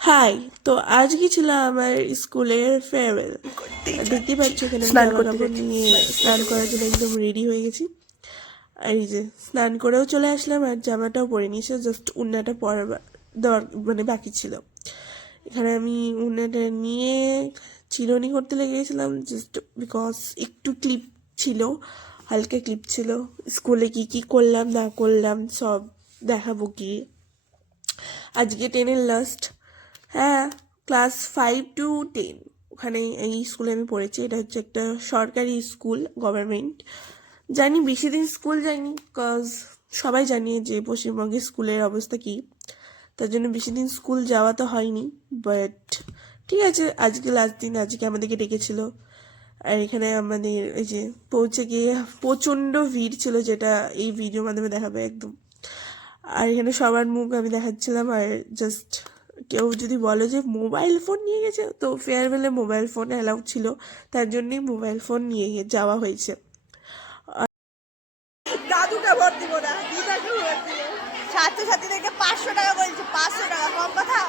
High. তো আজকে ছিল আমার স্কুলের ফেয়ারওয়েল। দেখতেই পাচ্ছ এখানে জামা কাপড় নিয়ে স্নান করার জন্য একদম রেডি হয়ে গেছি। আর এই যে স্নান করেও চলে আসলাম, আর জামাটাও পরে নিয়েছে, জাস্ট উন্নাটা পরা দেওয়ার মানে বাকি ছিল। এখানে আমি উন্নাটা নিয়ে চিরুনি করতে লেগে গেছিলাম, জাস্ট বিকজ একটু ক্লিপ ছিল, হালকা ক্লিপ ছিল। স্কুলে কি কি করলাম না করলাম সব দেখাবো কি। আজকে 10-এর লাস্ট। হ্যাঁ, ক্লাস 5 to 10 ওখানে এই স্কুলে আমি পড়েছি। এটা হচ্ছে একটা সরকারি স্কুল, গভর্নমেন্ট। জানি বেশি দিন স্কুল যাইনি, কজ সবাই জানিয়ে যে পশ্চিমবঙ্গের স্কুলের অবস্থা কী, তার জন্য বেশি দিন স্কুল যাওয়া তো হয়নি। বাট ঠিক আছে, আজকে লাস্ট দিন, আজকে আমাদেরকে ডেকেছিল। আর এখানে আমাদের এই যে পৌঁছে গিয়ে প্রচণ্ড ভিড় ছিল, যেটা এই ভিডিওর মাধ্যমে দেখাবে একদম। আর এখানে সবার মুখ আমি দেখাচ্ছিলাম। আর জাস্ট কেউ যদি বলো যে মোবাইল ফোন নিয়ে গেছে, তো ফেয়ারওয়েলে মোবাইল ফোন অ্যালাউ ছিল, তার জন্যই মোবাইল ফোন নিয়ে যাওয়া হয়েছে। দাদুটা ভোট দিব না, দিদাকে ভোট দিব। ছাত্রছাত্রীদেরকে 500 টাকা বলছে, 500 টাকা কম কথা?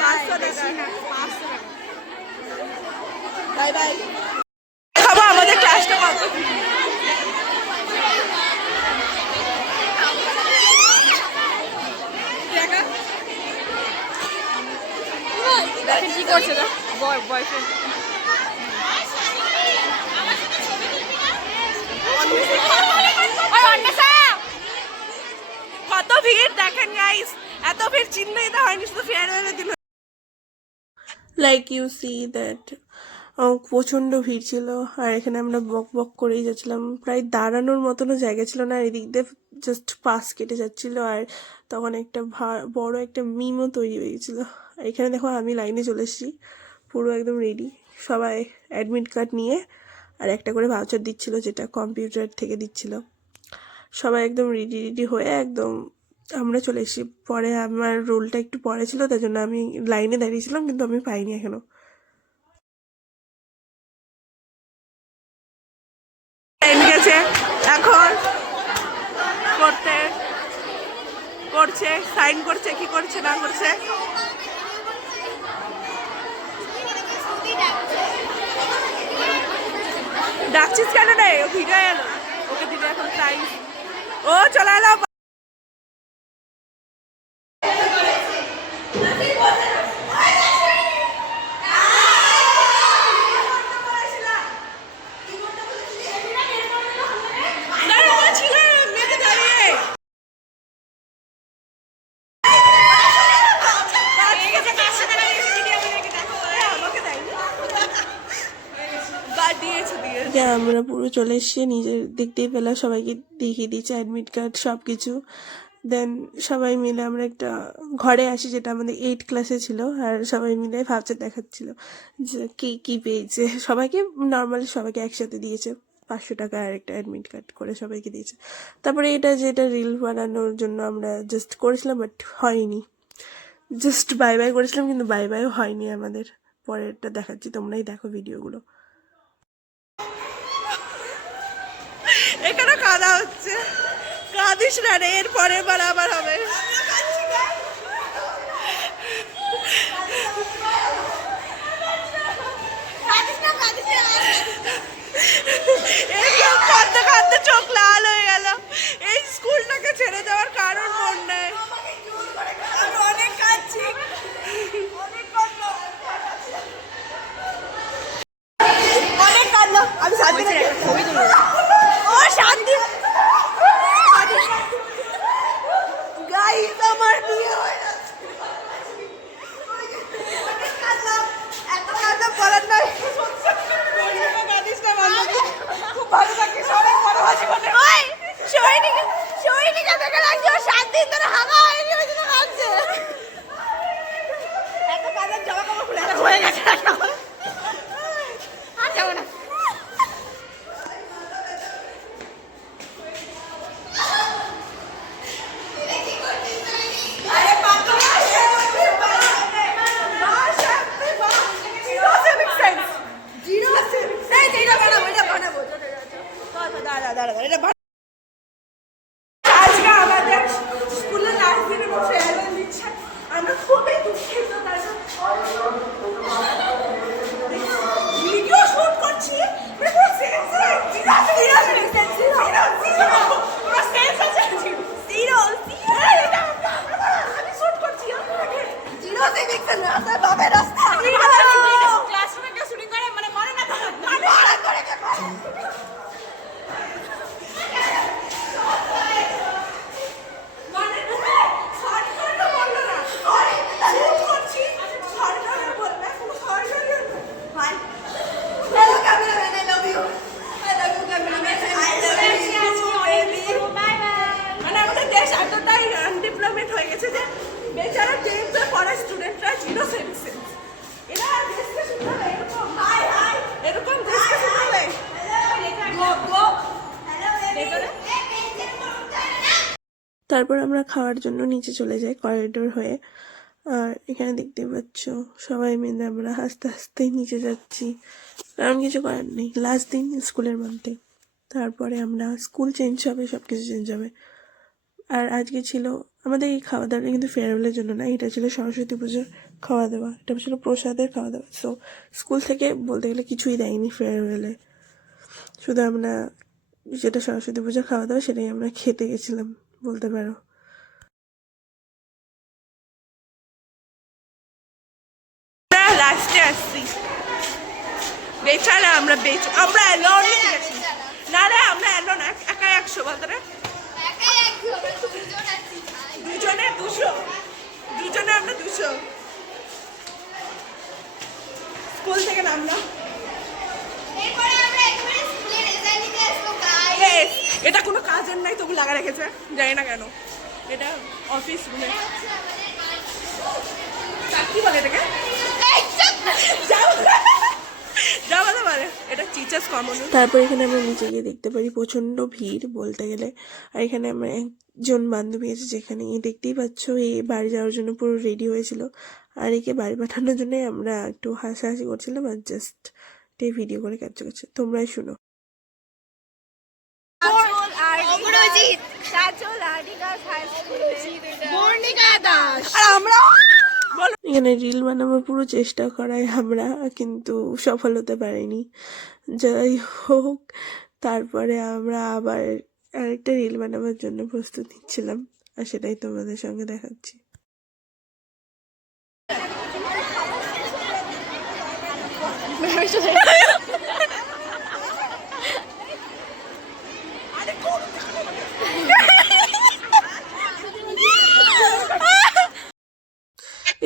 500 টাকা। Bye bye. খাবো আমাদের ক্লাসটা কত? কি করছে না বয়ফ্রেন্ড? কত ভিড় দেখেন গাইস, এত ভিড় চিন্তাই তো হয়নি শুধু ফেয়ারওয়েলের দিন। লাইক ইউ সি দ্যাট প্রচণ্ড ভিড় ছিল। আর এখানে আমরা বক বক করেই যাচ্ছিলাম, প্রায় দাঁড়ানোর মতনও জায়গা ছিল না। এদিক দিয়ে জাস্ট পাস কেটে যাচ্ছিল। আর তখন একটা বড় একটা মিমও তৈরি হয়ে গেছিলো। আর এখানে দেখো আমি লাইনে চলে এসেছি, পুরো একদম রেডি। সবাই অ্যাডমিট কার্ড নিয়ে আর একটা করে ভাউচার দিচ্ছিল, যেটা কম্পিউটার থেকে দিচ্ছিল। সবাই একদম রেডি রেডি হয়ে একদম আমরা চলে এসেছি। পরে আমার রোলটা একটু পরে ছিল, তার জন্য আমি লাইনে দাঁড়িয়েছিলাম, কিন্তু আমি পাইনি এখনো। গেছে এখন করছে সাইন করছে, কি করছে না করছে। ডাকছিস কেন রে? ও ভিডিও এলো, ওকে দিদি এখন প্রাইজ। ও চলে এলো। আমরা পুরো চলে এসেছি, নিজের দেখতেই পেলাম, সবাইকে দেখিয়ে দিয়েছে অ্যাডমিট কার্ড সব কিছু। দেন সবাই মিলে আমরা একটা ঘরে আসি, যেটা আমাদের 8 ক্লাসে ছিল। আর সবাই মিলে ভাবছে দেখাচ্ছিল যে কে কী পেয়েছে। সবাইকে নর্মালি সবাইকে একসাথে দিয়েছে 500 টাকা, আর একটা অ্যাডমিট কার্ড করে সবাইকে দিয়েছে। তারপরে যেটা রিল বানানোর জন্য আমরা জাস্ট করেছিলাম, বাট হয়নি। জাস্ট বাই বাই করেছিলাম, কিন্তু বাই বাইও হয়নি আমাদের। পরেরটা দেখাচ্ছি, তোমরাই দেখো ভিডিওগুলো। এখানে কাদা হচ্ছে, কাঁদিস না রে, এর পরের বার আবার হবে। কাঁদতে কাঁদতে চোখ লাল হয়ে গেল। এই স্কুলটাকে ছেড়ে যাওয়ার কারণ মন নেই। আমি অনেক কাঁদছি, অনেক কাঁদলো। আমি শান্তি ছবি তুলবো। ও শান্তি গাইস, আমার বিয়ে হয়ে যাচ্ছে। এত কাঁদা বলার নয়। খুব ভালো থাকিস, অনেক বড় হাসি মানে। সৈনিকা দেখে লাগছে ও 7 দিন ধরে হাগা হয়নি, ওই জন্য কাঁদছে। এত কাঁদার জামা কাপড় খুলে হয়ে গেছে। আর যাবো না। আজকে আমাদের স্কুলে লাস্ট দিনে ফেয়ারওয়েল দিচ্ছে, আমরা খুবই দুঃখিত। তার জন্য ক্লাসরুমে কেউ শুটিং করে মানে মনে না মানে আমাদের দেশ এতটাই আনডেভেলপমেন্ট হয়ে গেছে যে বেচারা টেন্থে পড়া স্টুডেন্টরা জিরো সেন্স এরা দেশকে শুধরাবে এরকম দেশকে শুধরাবে তারপর আমরা খাওয়ার জন্য নিচে চলে যাই করিডোর হয়ে। আর এখানে দেখতে পাচ্ছ সবাই মিলে আমরা হাসতে হাসতে নিচে যাচ্ছি, কারণ কিছু করার নেই, লাস্ট দিন স্কুলের মধ্যে। তারপরে আমরা স্কুল চেঞ্জ হবে, সব কিছু চেঞ্জ হবে। আর আজকে ছিল আমাদের এই খাওয়া দাওয়াটা কিন্তু ফেয়ারওয়েলের জন্য না, এটা ছিল সরস্বতী পুজোর খাওয়া দাওয়া, এটা ছিল প্রসাদের খাওয়া দাওয়া। সো স্কুল থেকে বলতে গেলে কিছুই দেয়নি ফেয়ারওয়েলে, শুধু আমরা যেটা সরস্বতী পুজোর খাওয়া দাওয়া সেটাই আমরা খেতে গেছিলাম বলতে পারো। লাস্টে আসছি বেচারা আমরা আমরা অ্যালোনই গেছি না রে, আমরা অ্যালোন একা 100 বলতে রে, দুজনে 200, দুজনে আমরা 200 স্কুল থেকে নামলাম। Yes, এটা কোনো কাজের নাই তবু লাগা রেখেছে, জানি না কেন, এটা অফিস রুমে কি বলে এটাকে এটা টিচার্স কমন। তারপর এখানে আমরা নিচে গিয়ে দেখতে পারি প্রচণ্ড ভিড় বলতে গেলে। আর এখানে আমরা একজন বান্ধবী আছে, যেখানে দেখতেই পাচ্ছ এই বাড়ি যাওয়ার জন্য পুরো রেডি হয়েছিল, আর একে বাড়ি পাঠানোর জন্য আমরা একটু হাসাহাসি করছিলাম আর জাস্ট ভিডিও করে ক্যাপচার করছি, তোমরাই শুনো। এখানে রিল বানানোর পুরো চেষ্টা করাই আমরা, কিন্তু সফল হতে পারিনি। যাই হোক, তারপরে আমরা আবার আরেকটা রিল বানাবার জন্য প্রস্তুত নিচ্ছিলাম, আর সেটাই তোমাদের সঙ্গে দেখাচ্ছি।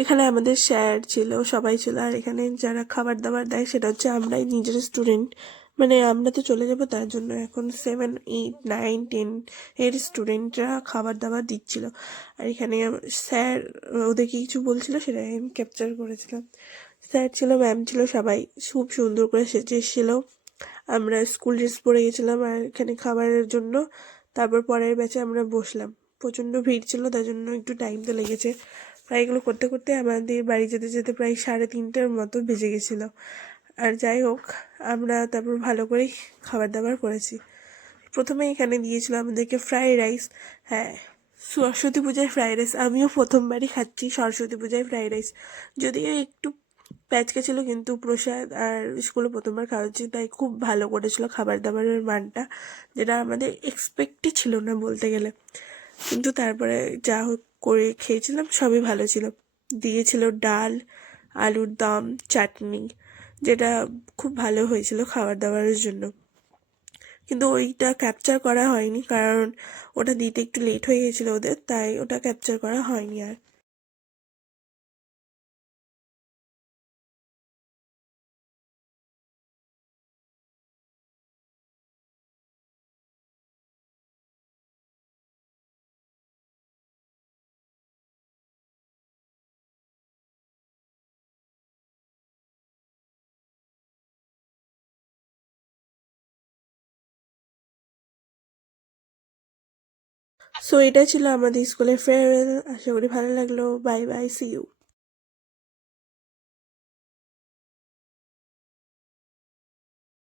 এখানে আমাদের স্যার ছিল, সবাই ছিল, আর এখানে যারা খাবার দাবার দেয় সেটা হচ্ছে আমরাই নিজের স্টুডেন্ট, মানে আমরা তো চলে যাব, তার জন্য এখন 7, 8, 9, 10 এর স্টুডেন্টরা খাবার দাবার দিচ্ছিল। আর এখানে স্যার ওদেরকে কিছু বলছিল, সেটা আমি ক্যাপচার করেছিলাম। স্যার ছিল, ম্যাম ছিল, সবাই খুব সুন্দর করে সেজে এসেছিল। আমরা স্কুল ড্রেস পরে গেছিলাম আর এখানে খাবারের জন্য। তারপর পরের ব্যাচে আমরা বসলাম, প্রচণ্ড ভিড় ছিল, তার জন্য একটু টাইম তো লেগেছে। প্রায় এগুলো করতে করতে আমাদের বাড়ি যেতে যেতে প্রায় 3:30টার মতো বেজে গেছিলো। আর যাই হোক, আমরা তারপর ভালো করেই খাবার দাবার করেছি। প্রথমে এখানে দিয়েছিল আমাদেরকে ফ্রাইড রাইস। হ্যাঁ, সরস্বতী পূজায় ফ্রাইড রাইস, আমিও প্রথমবারই খাচ্ছি সরস্বতী পূজায় ফ্রাইড রাইস, যদিও একটু প্যাচকে ছিল, কিন্তু প্রসাদ আর স্কুলে প্রথমবার খাওয়া হচ্ছে, তাই খুব ভালো করেছিল খাবার দাবারের মানটা, যেটা আমাদের এক্সপেক্টই ছিল না বলতে গেলে। কিন্তু তারপরে যা হোক করে খেয়েছিলাম, সবই ভালো ছিল। দিয়েছিল ডাল, আলুর দম, চাটনি, যেটা খুব ভালো হয়েছিল খাবার দাবারের জন্য। কিন্তু ওইটা ক্যাপচার করা হয়নি, কারণ ওটা দিতে একটু লেট হয়ে গেছিলো ওদের, তাই ওটা ক্যাপচার করা হয়নি আর। সো এটা ছিল আমাদের স্কুলের ফেয়ারওয়েল। আশা করি ভালো লাগলো। Bye bye, see you.